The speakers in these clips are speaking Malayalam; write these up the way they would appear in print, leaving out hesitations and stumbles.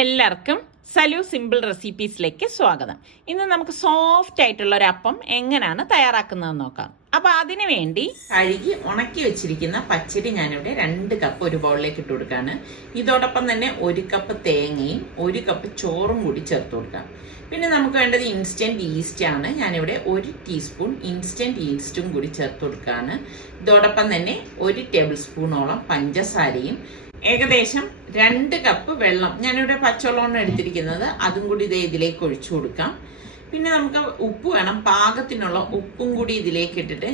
എല്ലാവർക്കും സലു സിമ്പിൾ റെസിപ്പീസിലേക്ക് സ്വാഗതം. ഇന്ന് നമുക്ക് സോഫ്റ്റ് ആയിട്ടുള്ള ഒരു അപ്പം എങ്ങനെയാണ് തയ്യാറാക്കുന്നതെന്ന് നോക്കാം. അപ്പൊ അതിനു വേണ്ടി കഴുകി ഉണക്കി വെച്ചിരിക്കുന്ന പച്ചരി ഞാനിവിടെ 2 കപ്പ് ഒരു ബൗളിലേക്ക് ഇട്ട് കൊടുക്കാണ്. ഇതോടൊപ്പം തന്നെ 1 കപ്പ് തേങ്ങയും 1 കപ്പ് ചോറും കൂടി ചേർത്ത് കൊടുക്കാം. പിന്നെ നമുക്ക് വേണ്ടത് ഇൻസ്റ്റന്റ് ഈസ്റ്റ് ആണ്. ഞാനിവിടെ 1 ടീസ്പൂൺ ഇൻസ്റ്റന്റ് ഈസ്റ്റും കൂടി ചേർത്ത് കൊടുക്കാണ്. ഇതോടൊപ്പം തന്നെ 1 ടേബിൾ സ്പൂണോളം പഞ്ചസാരയും ഏകദേശം 2 കപ്പ് വെള്ളം, ഞാനിവിടെ പച്ചവെള്ളമാണ് എടുത്തിരിക്കുന്നത്, അതും കൂടി ഇതിലേക്ക് ഒഴിച്ചു കൊടുക്കാം. പിന്നെ നമുക്ക് ഉപ്പ് വേണം, പാകത്തിനുള്ള ഉപ്പും കൂടി ഇതിലേക്ക് ഇട്ടിട്ട്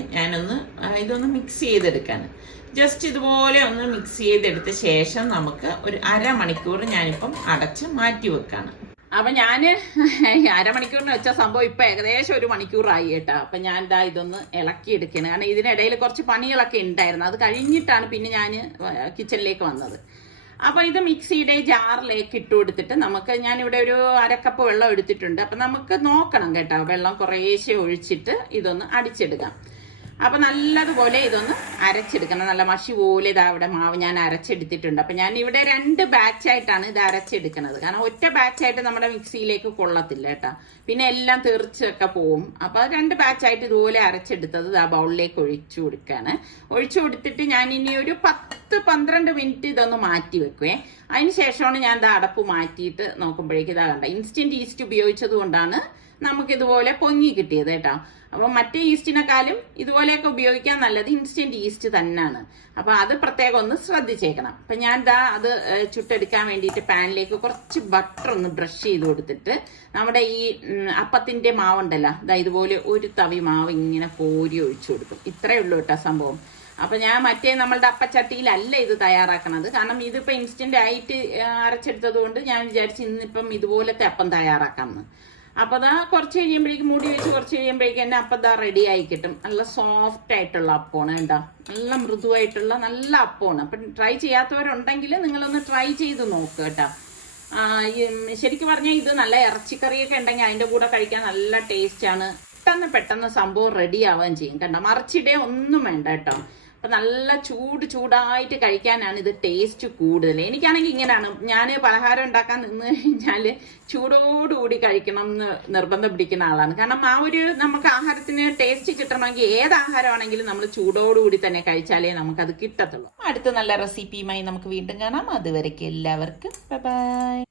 ഇതൊന്ന് മിക്സ് ചെയ്തെടുക്കാൻ. ജസ്റ്റ് ഇതുപോലെ ഒന്ന് മിക്സ് ചെയ്തെടുത്ത ശേഷം നമുക്ക് ഒരു അരമണിക്കൂർ ഞാനിപ്പം അടച്ച് മാറ്റി വെക്കാണ്. അപ്പൊ ഞാന് അരമണിക്കൂറിന് വെച്ച സംഭവം ഇപ്പൊ ഏകദേശം 1 മണിക്കൂറായി കേട്ടോ. അപ്പൊ ഞാൻ ഇതൊന്ന് ഇളക്കി എടുക്കണം, കാരണം ഇതിനിടയിൽ കുറച്ച് പണികളൊക്കെ ഉണ്ടായിരുന്നു. അത് കഴിഞ്ഞിട്ടാണ് പിന്നെ ഞാൻ കിച്ചണിലേക്ക് വന്നത്. അപ്പൊ ഇത് മിക്സിയുടെ ജാറിലേക്ക് ഇട്ട് കൊടുത്തിട്ട് ഞാനിവിടെ ഒരു 1/2 കപ്പ് വെള്ളം എടുത്തിട്ടുണ്ട്. അപ്പൊ നമുക്ക് നോക്കണം കേട്ടോ, വെള്ളം കുറേശ്ശെ ഒഴിച്ചിട്ട് ഇതൊന്ന് അടിച്ചെടുക്കാം. അപ്പൊ നല്ലതുപോലെ ഇതൊന്ന് അരച്ചെടുക്കണം, നല്ല മഷി പോലെ ഇവിടെ മാവ് ഞാൻ അരച്ചെടുത്തിട്ടുണ്ട്. അപ്പൊ ഞാൻ ഇവിടെ 2 ബാച്ചായിട്ടാണ് ഇത് അരച്ചെടുക്കുന്നത്, കാരണം ഒറ്റ ബാച്ചായിട്ട് നമ്മുടെ മിക്സിയിലേക്ക് കൊള്ളത്തില്ല കേട്ടോ, പിന്നെ എല്ലാം തെറിച്ചൊക്കെ പോവും. അപ്പൊ 2 ബാച്ചായിട്ട് ഇതുപോലെ അരച്ചെടുത്തത് ബൗളിലേക്ക് ഒഴിച്ചു കൊടുക്കാണ്. ഒഴിച്ചു കൊടുത്തിട്ട് ഞാൻ ഇനി ഒരു 10-12 മിനിറ്റ് ഇതൊന്ന് മാറ്റി വെക്കുവേ. അതിന് ശേഷമാണ് ഞാൻ അടപ്പ് മാറ്റിയിട്ട് നോക്കുമ്പോഴേക്ക് കണ്ട ഇൻസ്റ്റന്റ് ഈസ്റ്റ് ഉപയോഗിച്ചത് കൊണ്ടാണ് നമുക്കിതുപോലെ പൊങ്ങി കിട്ടിയത് കേട്ടോ. അപ്പൊ മറ്റേ ഈസ്റ്റിനെക്കാളും ഇതുപോലെയൊക്കെ ഉപയോഗിക്കാൻ നല്ലത് ഇൻസ്റ്റന്റ് ഈസ്റ്റ് തന്നെയാണ്. അപ്പൊ അത് പ്രത്യേകം ഒന്ന് ശ്രദ്ധിച്ചേക്കണം. അപ്പൊ ഞാൻ അത് ചുട്ടെടുക്കാൻ വേണ്ടിയിട്ട് പാനിലേക്ക് കുറച്ച് ബട്ടർ ഒന്ന് ബ്രഷ് ചെയ്ത് കൊടുത്തിട്ട് നമ്മുടെ ഈ അപ്പത്തിന്റെ മാവുണ്ടല്ലോ, ഇതുപോലെ ഒരു തവി മാവ് ഇങ്ങനെ കോരി ഒഴിച്ചു കൊടുക്കും. ഇത്രയേ ഉള്ളൂ കേട്ടോ സംഭവം. അപ്പൊ ഞാൻ നമ്മളുടെ അപ്പച്ചട്ടിയിലല്ല ഇത് തയ്യാറാക്കണത്, കാരണം ഇതിപ്പോ ഇൻസ്റ്റന്റ് ആയിട്ട് അരച്ചെടുത്തത് കൊണ്ട് ഞാൻ വിചാരിച്ചു ഇന്നിപ്പം ഇതുപോലത്തെ അപ്പം തയ്യാറാക്കാമെന്ന്. അപ്പൊ കുറച്ച് കഴിയുമ്പോഴേക്കും മൂടി വെച്ച് കുറച്ച് കഴിയുമ്പോഴേക്കും എന്നെ അപ്പം റെഡി ആയി കിട്ടും. നല്ല സോഫ്റ്റ് ആയിട്ടുള്ള അപ്പമാണ് കേട്ടോ, നല്ല മൃദുവായിട്ടുള്ള നല്ല അപ്പമാണ്. അപ്പൊ ട്രൈ ചെയ്യാത്തവരുണ്ടെങ്കിൽ നിങ്ങളൊന്ന് ട്രൈ ചെയ്ത് നോക്കുക കേട്ടോ. ശരിക്കും പറഞ്ഞാൽ ഇത് നല്ല ഇറച്ചിക്കറിയൊക്കെ ഉണ്ടെങ്കിൽ അതിന്റെ കൂടെ കഴിക്കാൻ നല്ല ടേസ്റ്റ് ആണ്. പെട്ടെന്ന് സംഭവം റെഡി ആവുകയും ചെയ്യും കേട്ടോ, മറിച്ചിടേ ഒന്നും വേണ്ട കേട്ടോ. അപ്പൊ നല്ല ചൂടായിട്ട് കഴിക്കാനാണ് ഇത് ടേസ്റ്റ് കൂടുതൽ. എനിക്കാണെങ്കിൽ ഇങ്ങനെയാണ്, ഞാൻ പലഹാരം ഉണ്ടാക്കാൻ നിന്ന് കഴിഞ്ഞാൽ ചൂടോടുകൂടി കഴിക്കണം എന്ന് നിർബന്ധം പിടിക്കുന്ന ആളാണ്. കാരണം നമുക്ക് ആഹാരത്തിന് ടേസ്റ്റ് കിട്ടണമെങ്കിൽ ഏത് ആഹാരമാണെങ്കിലും നമ്മൾ ചൂടോടുകൂടി തന്നെ കഴിച്ചാലേ നമുക്കത് കിട്ടത്തുള്ളൂ. അടുത്ത നല്ല റെസിപ്പിയുമായി നമുക്ക് വീണ്ടും കാണാം. അതുവരേക്കും എല്ലാവർക്കും ബൈ.